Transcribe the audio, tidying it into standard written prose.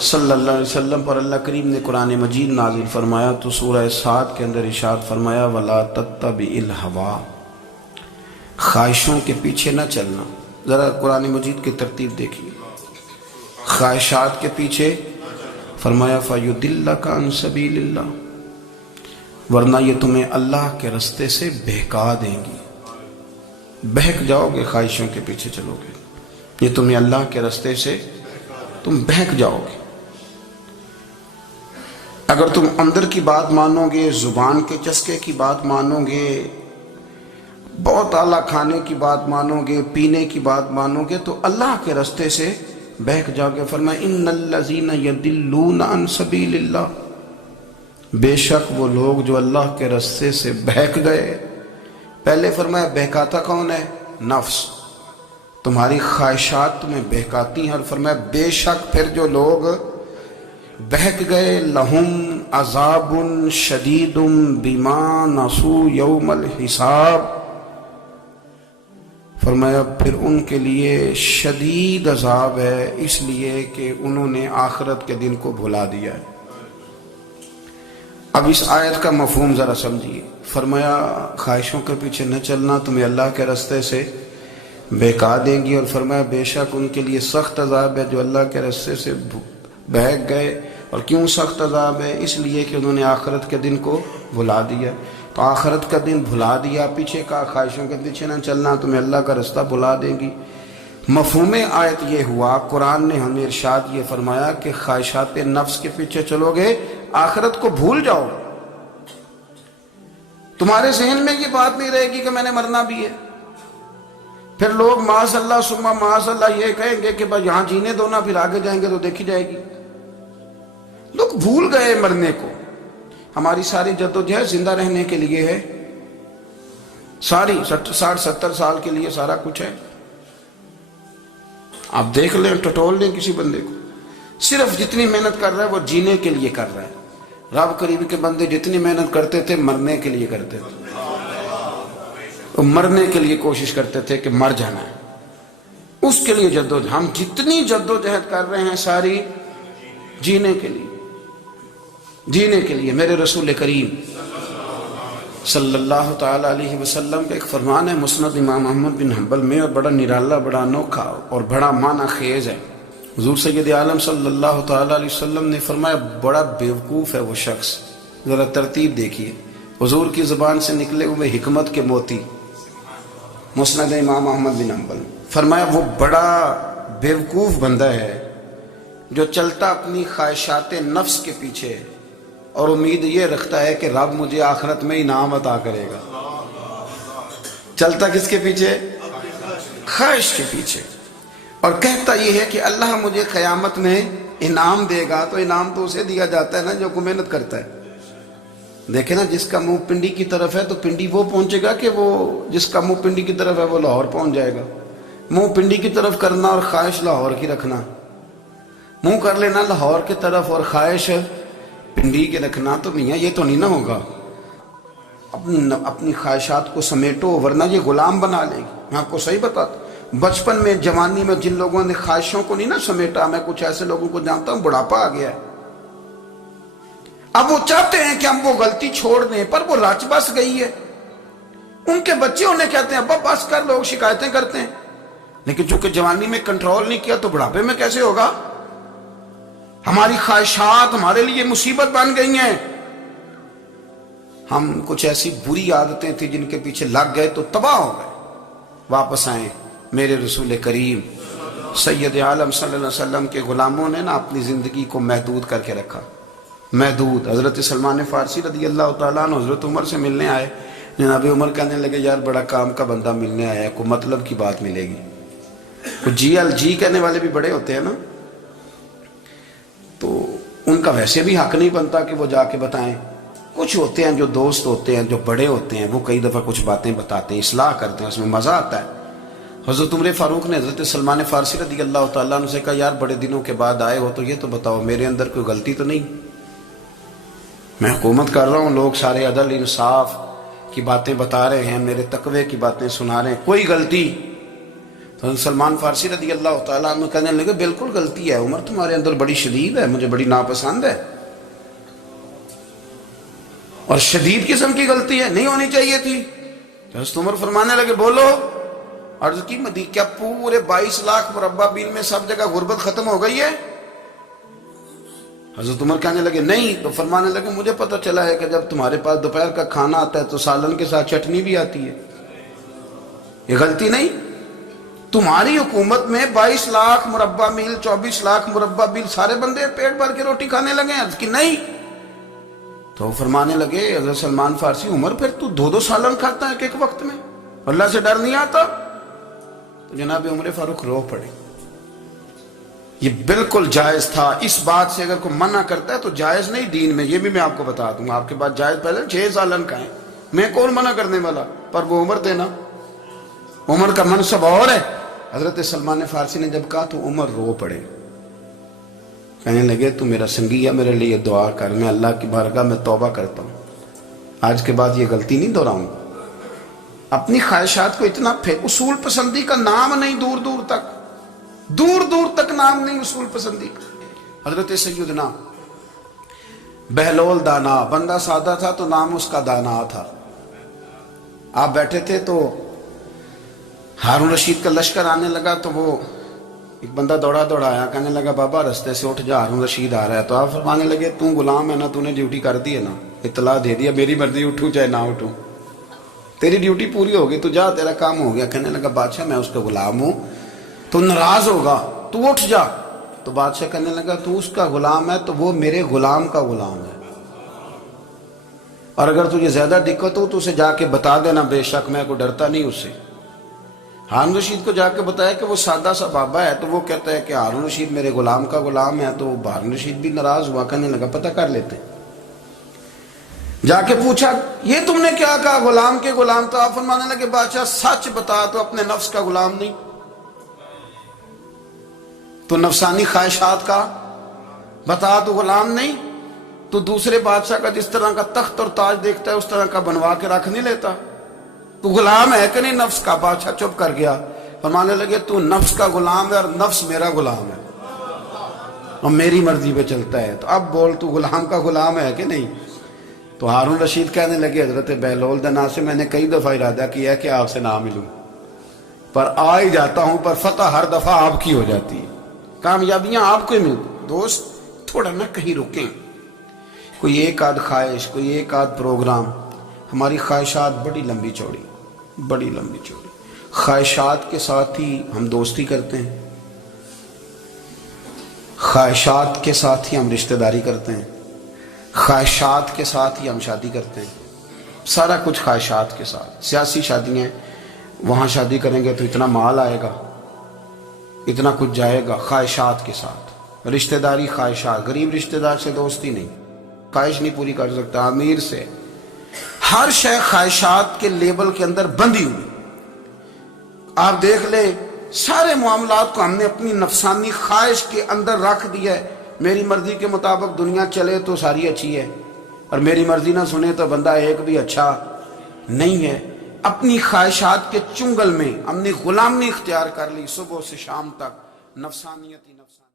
صلی اللہ علیہ وسلم پر اللہ کریم نے قرآن مجید نازل فرمایا تو سورہ سعد کے اندر ارشاد فرمایا وَلَا تَتَّبِعِ الْهَوَىٰ، خواہشوں کے پیچھے نہ چلنا۔ ذرا قرآن مجید کی ترتیب دیکھیے، خواہشات کے پیچھے فرمایا فَيُضِلَّكَ عَن سَبِيلِ اللَّهِ، ورنہ یہ تمہیں اللہ کے رستے سے بہکا دیں گی۔ بہک جاؤ گے، خواہشوں کے پیچھے چلو گے، یہ تمہیں اللہ کے رستے سے تم بہک جاؤ گے۔ اگر تم اندر کی بات مانو گے، زبان کے چسکے کی بات مانو گے، بہت اعلیٰ کھانے کی بات مانو گے، پینے کی بات مانو گے، تو اللہ کے رستے سے بہک جاؤ گے۔ فرمایا ان الذین یضلون عن سبیل اللہ، بے شک وہ لوگ جو اللہ کے رستے سے بہک گئے۔ پہلے فرمایا بہکاتا کون ہے؟ نفس، تمہاری خواہشات تمہیں بہکاتی ہیں، اور فرمایا بے شک پھر جو لوگ بہک گئے لہم عذاب شدید بما نسوا یوم الحساب، فرمایا پھر ان کے لیے شدید عذاب ہے اس لیے کہ انہوں نے آخرت کے دن کو بھلا دیا ہے۔ اب اس آیت کا مفہوم ذرا سمجھیے۔ فرمایا خواہشوں کے پیچھے نہ چلنا تمہیں اللہ کے رستے سے بہکا دیں گی، اور فرمایا بے شک ان کے لیے سخت عذاب ہے جو اللہ کے رستے سے بہک گئے۔ اور کیوں سخت عذاب ہے؟ اس لیے کہ انہوں نے آخرت کے دن کو بھلا دیا۔ تو آخرت کا دن بھلا دیا، پیچھے کا خواہشوں کے پیچھے نہ چلنا تمہیں اللہ کا رستہ بھلا دیں گی۔ مفہوم آیت یہ ہوا، قرآن نے ہمیں ارشاد یہ فرمایا کہ خواہشات نفس کے پیچھے چلو گے آخرت کو بھول جاؤ، تمہارے ذہن میں یہ بات نہیں رہے گی کہ میں نے مرنا بھی ہے۔ پھر لوگ معاذ اللہ ثم معاذ اللہ یہ کہیں گے کہ بھائی یہاں جینے دو نا، پھر آگے جائیں گے تو دیکھی جائے گی۔ لوگ بھول گئے مرنے کو۔ ہماری ساری جدوجہد زندہ رہنے کے لیے ہے، ساری 60-70 سال کے لیے سارا کچھ ہے۔ آپ دیکھ لیں، ٹٹول لیں کسی بندے کو، صرف جتنی محنت کر رہا ہے وہ جینے کے لیے کر رہا ہے۔ رب قریب کے بندے جتنی محنت کرتے تھے مرنے کے لیے کرتے تھے، وہ مرنے کے لیے کوشش کرتے تھے کہ مر جانا ہے، اس کے لیے جدوجہد۔ ہم جتنی جدوجہد کر رہے ہیں ساری جینے کے لیے، جینے کے لیے۔ میرے رسول کریم صلی اللہ تعالیٰ علیہ وسلم کا ایک فرمان ہے مسند امام احمد بن حنبل میں، اور بڑا نرالا، بڑا انوکھا اور بڑا معنی خیز ہے۔ حضور سید عالم صلی اللہ تعالیٰ علیہ وسلم نے فرمایا بڑا بیوقوف ہے وہ شخص، ذرا ترتیب دیکھیے، حضور کی زبان سے نکلے ہوئے حکمت کے موتی، مسند امام احمد بن حنبل۔ فرمایا وہ بڑا بیوقوف بندہ ہے جو چلتا اپنی خواہشات نفس کے پیچھے اور امید یہ رکھتا ہے کہ رب مجھے آخرت میں انعام عطا کرے گا۔ چلتا کس کے پیچھے؟ خواہش کے پیچھے، اور کہتا یہ ہے کہ اللہ مجھے قیامت میں انعام دے گا، تو انعام تو اسے دیا جاتا ہے نا جو کو محنت کرتا ہے۔ دیکھیں نا، جس کا منہ پنڈی کی طرف ہے تو پنڈی وہ پہنچے گا کہ وہ جس کا منہ پنڈی کی طرف ہے وہ لاہور پہنچ جائے گا۔ منہ پنڈی کی طرف کرنا اور خواہش لاہور کی رکھنا، منہ کر لینا لاہور کی طرف اور خواہش پنڈی کے رکھنا، تو میاں یہ تو نہیں نہ ہوگا۔ اپنی خواہشات کو سمیٹو ورنہ یہ غلام بنا لے گی۔ میں آپ کو صحیح بتاتا ہوں، بچپن میں جوانی میں جن لوگوں نے خواہشوں کو نہیں نہ سمیٹا، میں کچھ ایسے لوگوں کو جانتا ہوں بڑھاپا آ گیا ہے، اب وہ چاہتے ہیں کہ ہم وہ غلطی چھوڑ دیں، پر وہ رچ بس گئی ہے۔ ان کے بچے انہیں کہتے ہیں ابا بس کر، لوگ شکایتیں کرتے ہیں، لیکن چونکہ جوانی میں کنٹرول نہیں کیا تو بڑھاپے میں کیسے ہوگا؟ ہماری خواہشات ہمارے لیے مصیبت بن گئی ہیں۔ ہم کچھ ایسی بری عادتیں تھیں جن کے پیچھے لگ گئے تو تباہ ہو گئے۔ واپس آئیں، میرے رسول کریم سید عالم صلی اللہ علیہ وسلم کے غلاموں نے نا اپنی زندگی کو محدود کر کے رکھا، محدود۔ حضرت سلمان فارسی رضی اللہ تعالیٰ عنہ حضرت عمر سے ملنے آئے، جناب عمر کہنے لگے یار بڑا کام کا بندہ ملنے آیا ہے، کوئی مطلب کی بات ملے گی۔ کچھ جی کہنے والے بھی بڑے ہوتے ہیں نا، تو ان کا ویسے بھی حق نہیں بنتا کہ وہ جا کے بتائیں۔ کچھ ہوتے ہیں جو دوست ہوتے ہیں، جو بڑے ہوتے ہیں، وہ کئی دفعہ کچھ باتیں بتاتے ہیں، اصلاح کرتے ہیں، اس میں مزہ آتا ہے۔ حضرت عمر فاروق نے حضرت سلمان فارسی رضی اللہ تعالیٰ عنہ سے کہا یار بڑے دنوں کے بعد آئے ہو تو یہ تو بتاؤ میرے اندر کوئی غلطی تو نہیں؟ میں حکومت کر رہا ہوں، لوگ سارے عدل انصاف کی باتیں بتا رہے ہیں، میرے تقوی کی باتیں سنا رہے ہیں، کوئی غلطی؟ تو سلمان فارسی رضی اللہ تعالیٰ عنہ کہنے لگے بالکل غلطی ہے عمر، تمہارے اندر بڑی شدید ہے، مجھے بڑی ناپسند ہے، اور شدید قسم کی غلطی ہے، نہیں ہونی چاہیے تھی۔ حضرت عمر فرمانے لگے بولو۔ عرض کی کیا پورے 22 لاکھ مربع میل میں سب جگہ غربت ختم ہو گئی ہے؟ حضرت عمر کہنے لگے نہیں۔ تو فرمانے لگے مجھے پتہ چلا ہے کہ جب تمہارے پاس دوپہر کا کھانا آتا ہے تو سالن کے ساتھ چٹنی بھی آتی ہے، یہ غلطی نہیں؟ تمہاری حکومت میں 22 لاکھ مربع میل 24 لاکھ مربع میل سارے بندے پیٹ بھر کے روٹی کھانے لگے ہیں؟ عرض کی نہیں۔ تو فرمانے لگے حضرت سلمان فارسی عمر پھر تو 2 سالن کھاتا ہے ایک وقت میں، اللہ سے ڈر نہیں آتا؟ تو جناب عمر فاروق رو پڑے۔ یہ بالکل جائز تھا، اس بات سے اگر کوئی منع کرتا ہے تو جائز نہیں دین میں، یہ بھی میں آپ کو بتا دوں گا، آپ کے پاس جائز پہلے 6 سالن کھائیں، میں کون منع کرنے والا، پر وہ عمر تھے نا، عمر کا منصب اور ہے۔ حضرت سلمان فارسی نے جب کہا تو عمر رو پڑے، کہنے لگے تو میرا سنگی ہے، میرے لیے دعا کر، میں اللہ کی بارگاہ میں توبہ کرتا ہوں، آج کے بعد یہ غلطی نہیں دہراؤں گا۔ اپنی خواہشات کو اتنا اصول پسندی کا نام نہیں، دور دور تک نام نہیں اصول پسندی کا۔ حضرت سیدنا بہلول دانا، بندہ سادہ تھا تو نام اس کا دانا تھا۔ آپ بیٹھے تھے تو ہارون رشید کا لشکر آنے لگا تو وہ ایک بندہ دوڑا آیا، کہنے لگا بابا رستے سے اٹھ جا، ہارون رشید آ رہا ہے۔ تو آپ فرمانے لگے تو غلام ہے نا، تو نے ڈیوٹی کر دی ہے نا، اطلاع دے دیا، میری مرضی اٹھوں چاہے نہ اٹھوں، تیری ڈیوٹی پوری ہوگی، تو جا، تیرا کام ہو گیا۔ کہنے لگا بادشاہ میں اس کا غلام ہوں، تو ناراض ہوگا، تو اٹھ جا۔ تو بادشاہ کہنے لگا تو اس کا غلام ہے تو وہ میرے غلام کا غلام ہے، اور اگر تجھے زیادہ دقت ہو تو اسے جا کے بتا دینا، بے شک میں کوئی ڈرتا نہیں اس سے۔ ہارون رشید کو جا کے بتایا کہ وہ سادہ سا بابا ہے، تو وہ کہتا ہے کہ ہارون رشید میرے غلام کا غلام ہے، تو ہارون رشید بھی ناراض ہوا، کہنے لگا پتہ کر لیتے۔ جا کے پوچھا یہ تم نے کیا کہا، غلام کے غلام؟ تو آپ فرمانے لگے بادشاہ سچ بتا، تو اپنے نفس کا غلام نہیں تو نفسانی خواہشات کا بتا، تو غلام نہیں تو دوسرے بادشاہ کا جس طرح کا تخت اور تاج دیکھتا ہے اس طرح کا بنوا کے رکھ نہیں لیتا، تو غلام ہے کہ نہیں نفس کا؟ بادشاہ چپ کر گیا۔ فرمانے لگے تو نفس کا غلام ہے اور نفس میرا غلام ہے اور میری مرضی پہ چلتا ہے، تو اب بول تو غلام کا غلام ہے کہ نہیں؟ تو ہارون رشید کہنے لگے حضرت بہلول دانا سے میں نے کئی دفعہ ارادہ کیا ہے کہ آپ سے نہ ملوں، پر آ ہی جاتا ہوں، پر فتح ہر دفعہ آپ کی ہو جاتی ہے، کامیابیاں آپ کو ہی ملتی۔ دوست تھوڑا نہ کہیں رکیں، کوئی ایک آدھ خواہش، کوئی ایک آدھ پروگرام، ہماری خواہشات بڑی لمبی چوڑی، خواہشات کے ساتھ ہی ہم دوستی کرتے ہیں، خواہشات کے ساتھ ہی ہم رشتہ داری کرتے ہیں، خواہشات کے ساتھ ہی ہم شادی کرتے ہیں، سارا کچھ خواہشات کے ساتھ۔ سیاسی شادیاں، وہاں شادی کریں گے تو اتنا مال آئے گا، اتنا کچھ جائے گا، خواہشات کے ساتھ رشتہ داری، خواہشات۔ غریب رشتہ دار سے دوستی نہیں، خواہش نہیں پوری کر سکتا، امیر سے۔ ہر شے خواہشات کے لیبل کے اندر بندھی ہوئی۔ آپ دیکھ لیں سارے معاملات کو ہم نے اپنی نفسانی خواہش کے اندر رکھ دیا ہے، میری مرضی کے مطابق دنیا چلے تو ساری اچھی ہے، اور میری مرضی نہ سنے تو بندہ ایک بھی اچھا نہیں ہے۔ اپنی خواہشات کے چنگل میں ہم نے غلامی اختیار کر لی، صبح سے شام تک نفسانیت ہی نفسانیت۔